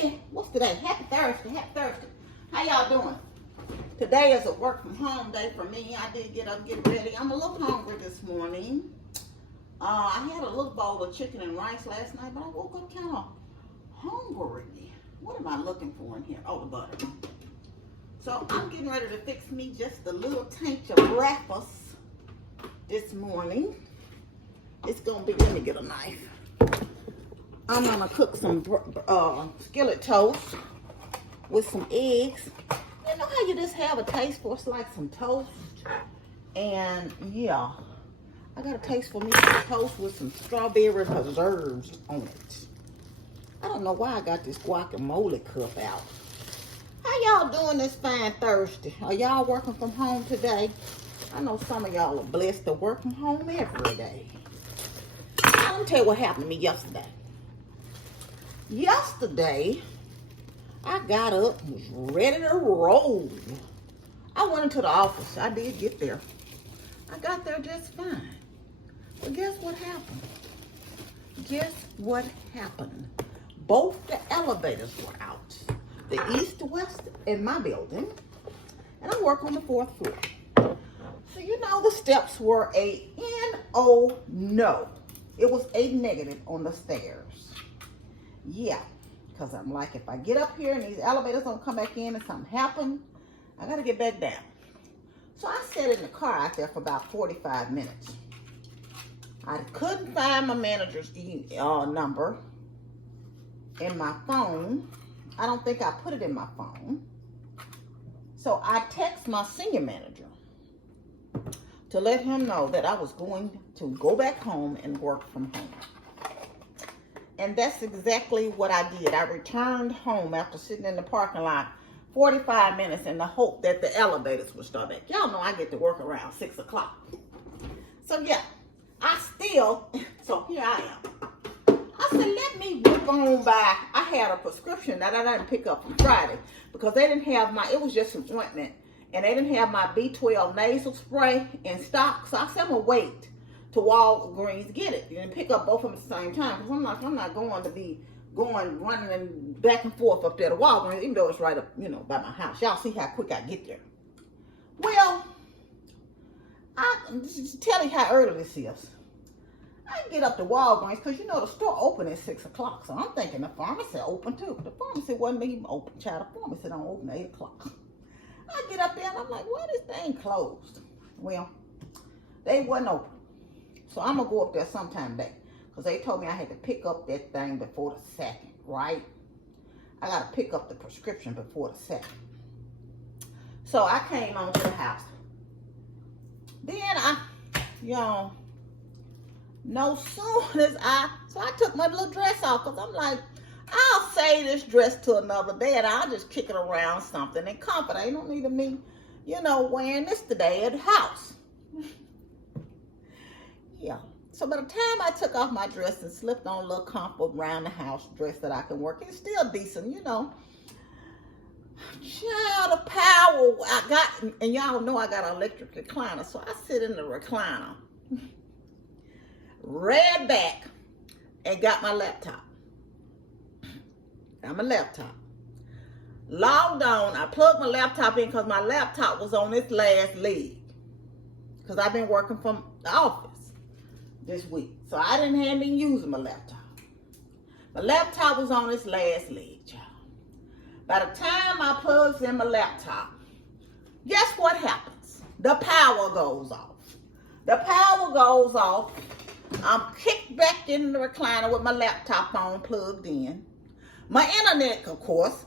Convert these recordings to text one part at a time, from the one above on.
Hey, what's today? Happy Thursday, happy Thursday. How y'all doing? Today is a work from home day for me. I did get up and get ready. I'm a little hungry this morning. I had a little bowl of chicken and rice last night, but I woke up kind of hungry. What am I looking for in here? Oh, the butter. So I'm getting ready to fix me just a little taste of breakfast this morning. It's gonna be, let me get a knife. I'm gonna cook some skillet toast with some eggs. You know how you just have a taste for like some toast? And yeah, I got a taste for me some toast with some strawberry preserves on it. I don't know why I got this guacamole cup out. How y'all doing this fine Thursday? Are y'all working from home today? I know some of y'all are blessed to work from home every day. Let me tell you what happened to me yesterday. Yesterday, I got up and was ready to roll. I went into the office. I did get there. I got there just fine. But guess what happened? Guess what happened? Both the elevators were out. The east, west, in my building. And I work on the 4th floor. So you know the steps were a N-O no. It was a negative on the stairs. Yeah, because I'm like, if I get up here and these elevators don't come back in and something happens, I got to get back down. So I sat in the car out there for about 45 minutes. I couldn't find my manager's number in my phone. I don't think I put it in my phone. So I text my senior manager to let him know that I was going to go back home and work from home. And that's exactly what I did. I returned home after sitting in the parking lot 45 minutes in the hope that the elevators would start back. Y'all know I get to work around 6 o'clock. So yeah, so here I am. I said, let me whip on by. I had a prescription that I didn't pick up on Friday because they didn't have it was just some ointment. And they didn't have my B12 nasal spray in stock. So I said, I'm going to wait to Walgreens get it and pick up both of them at the same time. Because I'm not going to be running and back and forth up there to Walgreens, even though it's right up, by my house. Y'all see how quick I get there. Well, I just tell you how early this is. I get up to Walgreens because the store open at 6 o'clock. So I'm thinking the pharmacy open too. But the pharmacy wasn't even open. Child, the pharmacy don't open at 8 o'clock. I get up there and I'm like, why this thing closed? Well, they wasn't open. So I'm going to go up there sometime back. Because they told me I had to pick up that thing before the 2nd, right? I got to pick up the prescription before the 2nd. So I came on to the house. Then no sooner as so I took my little dress off. Because I'm like, I'll save this dress to another day and I'll just kick it around something and comfort. Ain't no need of me, wearing this today at the house. Yeah. So by the time I took off my dress and slipped on a little comfort around the house dress that I can work, it's still decent, Child of power I got, and y'all know I got an electric recliner. So I sit in the recliner, read back, and got my laptop. Logged on. I plugged my laptop in because my laptop was on its last leg. Because I've been working from the office this week. So I didn't have been using my laptop. My laptop was on its last leg, child. By the time I plugged in my laptop, guess what happens? The power goes off. The power goes off. I'm kicked back in the recliner with my laptop on plugged in. My internet, of course,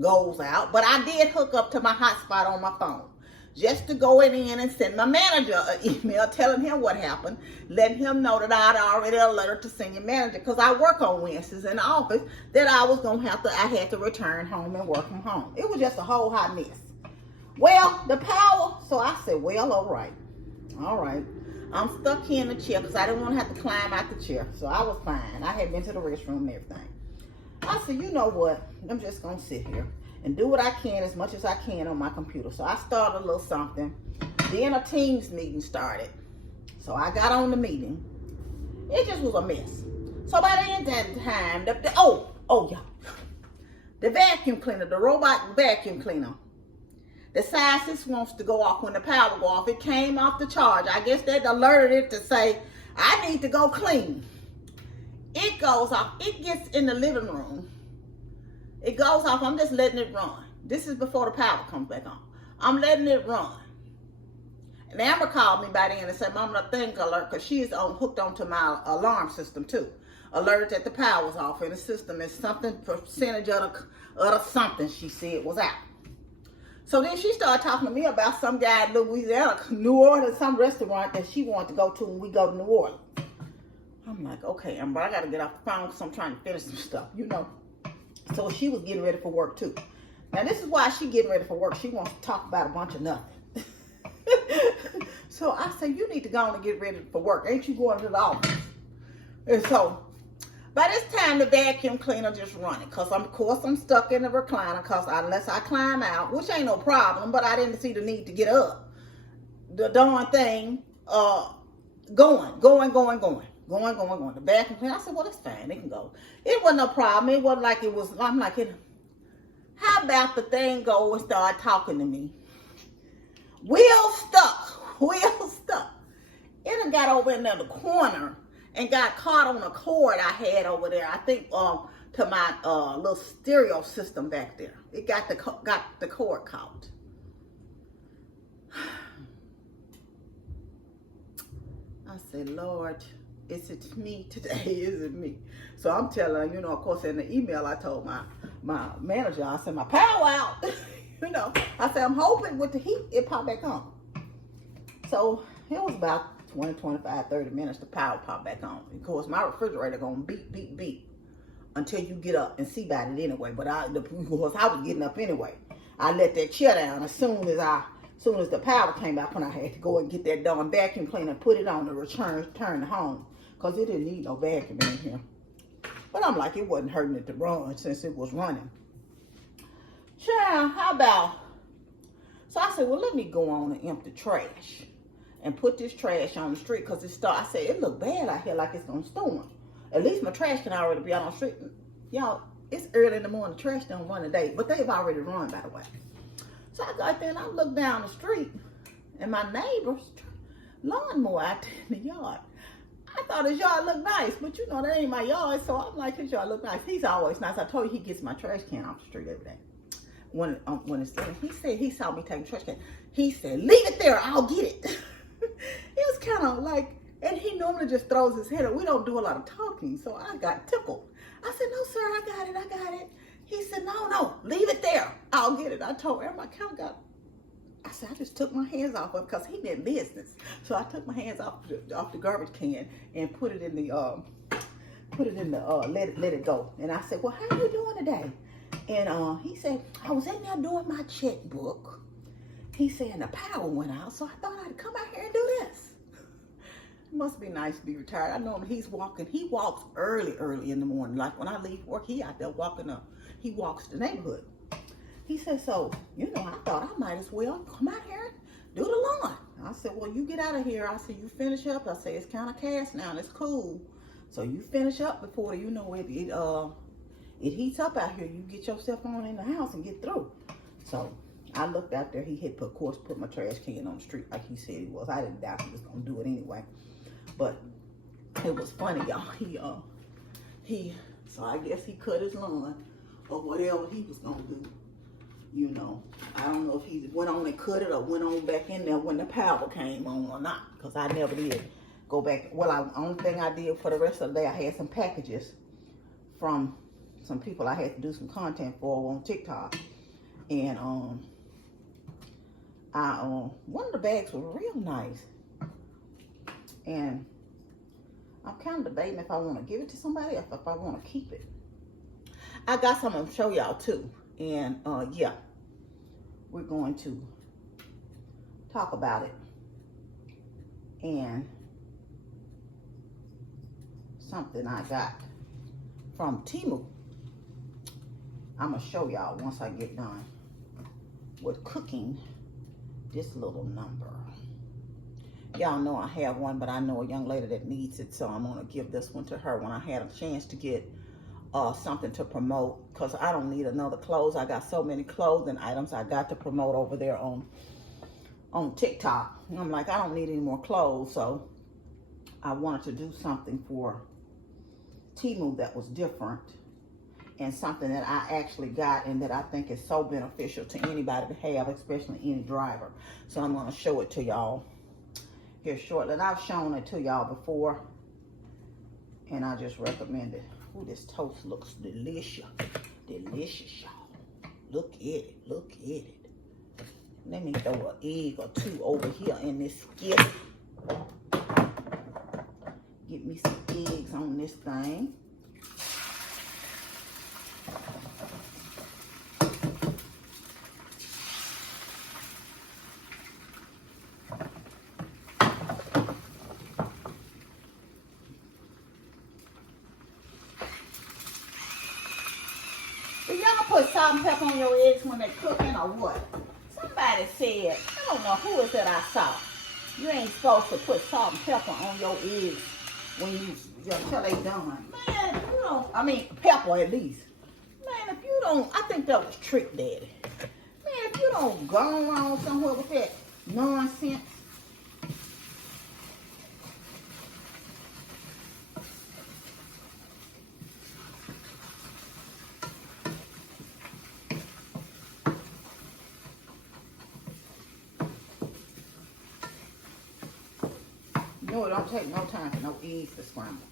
goes out, but I did hook up to my hotspot on my phone just to go in and send my manager an email telling him what happened, letting him know that I'd already alerted to senior manager because I work on Wednesdays in the office that I had to return home and work from home. It was just a whole hot mess. Well, the power, so I said, well, all right. I'm stuck here in the chair because I didn't want to have to climb out the chair, so I was fine. I had been to the restroom and everything. I said, you know what? I'm just going to sit here and do what I can as much as I can on my computer. So I started a little something. Then a Teams meeting started. So I got on the meeting. It just was a mess. So by the end of the time, y'all, The vacuum cleaner, the robot vacuum cleaner, decides this wants to go off when the power go off. It came off the charge. I guess they alerted it to say, I need to go clean. It goes off. It gets in the living room. It goes off. I'm just letting it run. This is before the power comes back on. I'm letting it run. And Amber called me by then and said, Mama, the thing alert, because she's hooked onto my alarm system too. Alerted that the power's off and the system is something percentage of the something she said was out. So then she started talking to me about some guy in Louisiana, New Orleans, some restaurant that she wanted to go to when we go to New Orleans. I'm like, okay, Amber, I got to get off the phone because I'm trying to finish some stuff, you know. So she was getting ready for work too. Now this is why she getting ready for work. She wants to talk about a bunch of nothing. So I said, you need to go on and get ready for work. Ain't you going to the office? And so by this time, the vacuum cleaner just running. Because, of course, I'm stuck in the recliner. Because unless I climb out, which ain't no problem, but I didn't see the need to get up. The darn thing going. The vacuum cleaner, I said, well, that's fine. It can go. It wasn't no problem. It wasn't like it was. I'm like, how about the thing go and start talking to me? Wheel stuck. It done got over in the corner and got caught on a cord I had over there. I think to my little stereo system back there. It got the cord caught. I said, Lord, is it me today? Is it me? So I'm telling her, you know, of course, in the email I told my manager, I said, my power out. You know, I said, I'm hoping with the heat, it popped back on. So it was about 20, 25, 30 minutes, the power popped back on. Of course, my refrigerator going beep until you get up and see about it anyway. But because I was getting up anyway. I let that chair down as soon as the power came back when I had to go and get that darn vacuum cleaner and put it on the return home. Because it didn't need no vacuum in here. But I'm like, it wasn't hurting it to run since it was running. Child, how about? So I said, well, let me go on and empty trash and put this trash on the street because I said, it look bad out here like it's going to storm. At least my trash can already be out on the street. Y'all, it's early in the morning. Trash don't run today, but they've already run, by the way. So I got there and I looked down the street and my neighbor's lawnmower out there in the yard. I thought his yard looked nice, but you know, that ain't my yard. So I'm like, his yard look nice. He's always nice. I told you he gets my trash can off the street every day. When it's there, he said he saw me taking the trash can. He said, leave it there, I'll get it. It was kind of like, and he normally just throws his head up. We don't do a lot of talking, so I got tickled. I said, no, sir, I got it. He said, no, leave it there. I'll get it. I told him, I said, I just took my hands off of it because he did business. So I took my hands off the garbage can and put it in the, let it go. And I said, well, how you doing today? And he said, I was in there doing my checkbook. He said, and the power went out, so I thought I'd come out here and do this. It must be nice to be retired. I know him, he walks early in the morning. Like when I leave work, he out there walking up. He walks the neighborhood. He said, so, you know, I thought I might as well come out here and do the lawn. I said, well, you get out of here. I said, you finish up. I said, it's kind of cast now and it's cool. So you finish up before, you know, it heats up out here. You get yourself on in the house and get through. So I looked out there. He had, of course, put my trash can on the street like he said he was. I didn't doubt he was going to do it anyway. But it was funny, y'all. So I guess he cut his lawn or whatever he was going to do. You know, I don't know if he went on and cut it or went on back in there when the power came on or not. Because I never did go back. Well, the only thing I did for the rest of the day, I had some packages from some people I had to do some content for on TikTok. And one of the bags was real nice. And I'm kind of debating if I want to give it to somebody or if I want to keep it. I got some to show y'all too. And yeah, we're going to talk about it. And something I got from Temu. I'm going to show y'all once I get done with cooking this little number. Y'all know I have one, but I know a young lady that needs it, so I'm going to give this one to her when I had a chance to get something to promote, because I don't need another clothes. I got so many clothing items I got to promote over there on TikTok. And I'm like, I don't need any more clothes, so I wanted to do something for Temu that was different and something that I actually got and that I think is so beneficial to anybody to have, especially any driver. So I'm going to show it to y'all here shortly. And I've shown it to y'all before, and I just recommend it. Ooh, this toast looks delicious. Delicious, y'all. Look at it. Look at it. Let me throw an egg or two over here in this skillet. Get me some eggs on this thing. Do y'all put salt and pepper on your eggs when they're cooking or what? Somebody said, I don't know who is that I saw. You ain't supposed to put salt and pepper on your eggs when until they done. Man, if you don't, I mean pepper at least. Man, if you don't, I think that was Trick Daddy. Man, if you don't go around somewhere with that nonsense. No, it don't take no time for no eggs to scramble.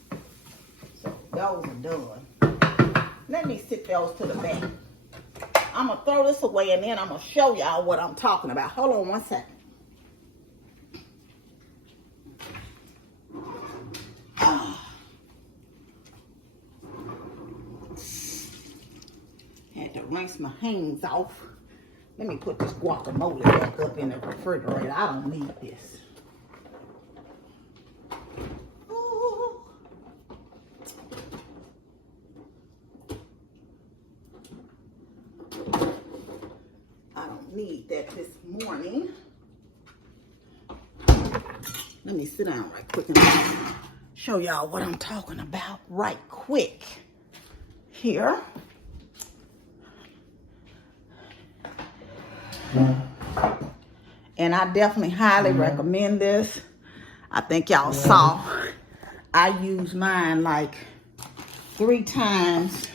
So those are done. Let me sit those to the back. I'm going to throw this away and then I'm going to show y'all what I'm talking about. Hold on one second. Had to rinse my hands off. Let me put this guacamole back up in the refrigerator. I don't need this. Need that this morning. Let me sit down right quick and show y'all what I'm talking about right quick here. And I definitely highly recommend this. I think y'all saw I use mine like 3 times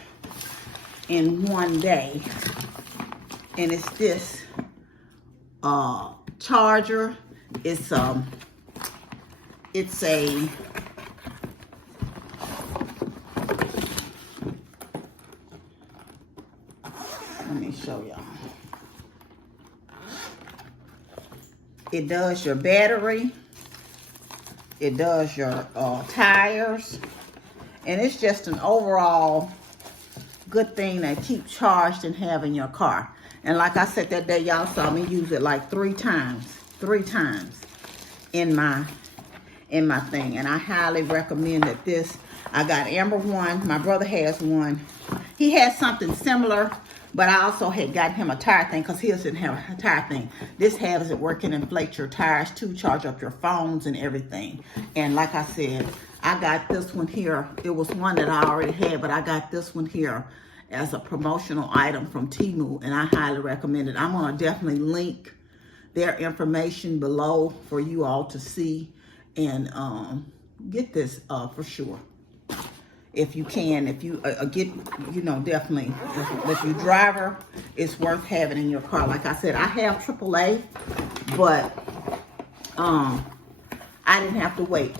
in one day. And it's this charger. It's a let me show y'all. It does your battery, it does your tires, and it's just an overall good thing that keep charged and have in your car. And like I said that day, y'all saw me use it like 3 times in my thing. And I highly recommend that this. I got Amber one. My brother has one. He has something similar, but I also had gotten him a tire thing because his didn't have a tire thing. This has it work and inflate your tires to charge up your phones and everything. And like I said, I got this one here. It was one that I already had, but I got this one here as a promotional item from Temu, and I highly recommend it. I'm going to definitely link their information below for you all to see and get this for sure. If you can, if you get, you know, definitely, if you driver, it's worth having in your car. Like I said, I have AAA, but I didn't have to wait.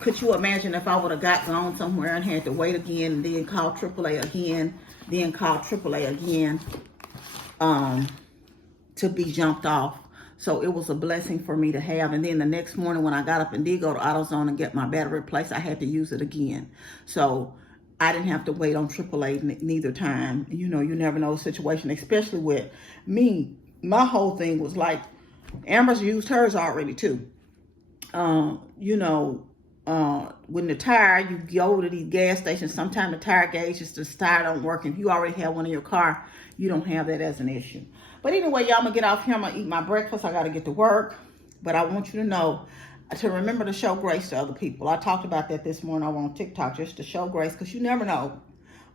Could you imagine if I would have gone somewhere and had to wait again and then call AAA again, then call AAA again to be jumped off? So it was a blessing for me to have. And then the next morning when I got up and did go to AutoZone and get my battery replaced, I had to use it again. So I didn't have to wait on AAA neither time. You know, you never know the situation, especially with me. My whole thing was like, Amber's used hers already too. You know, when the tire, you go to these gas stations, sometimes the tire gauges, the tire don't work. If you already have one in your car, you don't have that as an issue. But anyway, y'all, I'm going to get off here. I'm going to eat my breakfast. I got to get to work. But I want you to know, to remember to show grace to other people. I talked about that this morning over on TikTok, just to show grace, because you never know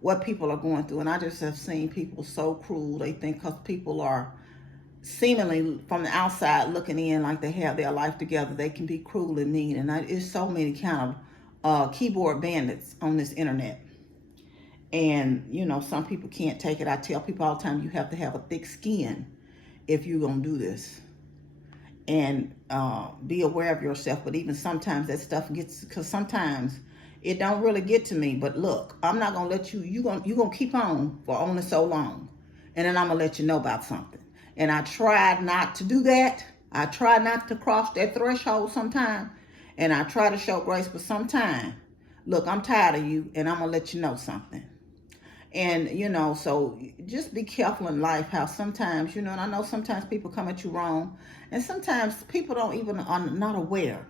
what people are going through. And I just have seen people so cruel. They think because people are seemingly from the outside looking in like they have their life together, they can be cruel and mean. And it's so many kind of keyboard bandits on this internet. And, you know, some people can't take it. I tell people all the time, you have to have a thick skin if you're going to do this. And be aware of yourself. But even sometimes that stuff gets, because sometimes it don't really get to me. But look, I'm not going to let you're going to keep on for only so long. And then I'm going to let you know about something. And I tried not to do that. I try not to cross that threshold sometime. And I try to show grace, but sometime, look, I'm tired of you, and I'm going to let you know something. And, you know, so just be careful in life how sometimes, you know, and I know sometimes people come at you wrong. And sometimes people don't even are not aware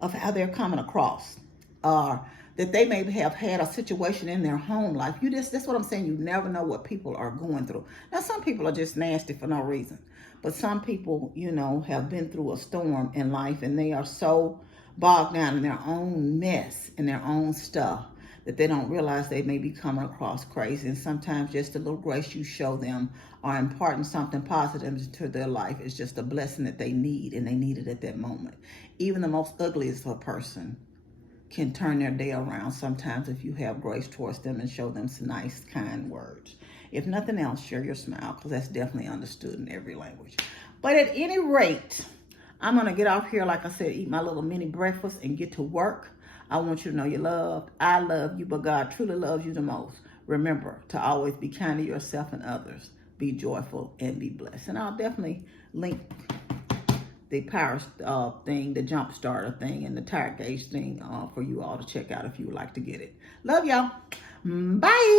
of how they're coming across. Or that they may have had a situation in their home life. That's what I'm saying. You never know what people are going through. Now, some people are just nasty for no reason. But some people, you know, have been through a storm in life, and they are so bogged down in their own mess and their own stuff that they don't realize they may be coming across crazy. And sometimes just a little grace you show them or imparting something positive into their life is just a blessing that they need, and they need it at that moment. Even the most ugliest of a person can turn their day around sometimes if you have grace towards them and show them some nice, kind words. If nothing else, share your smile, because that's definitely understood in every language. But at any rate, I'm going to get off here, like I said, eat my little mini breakfast and get to work. I want you to know you're loved. I love you, but God truly loves you the most. Remember to always be kind to yourself and others. Be joyful and be blessed. And I'll definitely link the power thing, the jump starter thing, and the tire gauge thing for you all to check out if you would like to get it. Love y'all. Bye.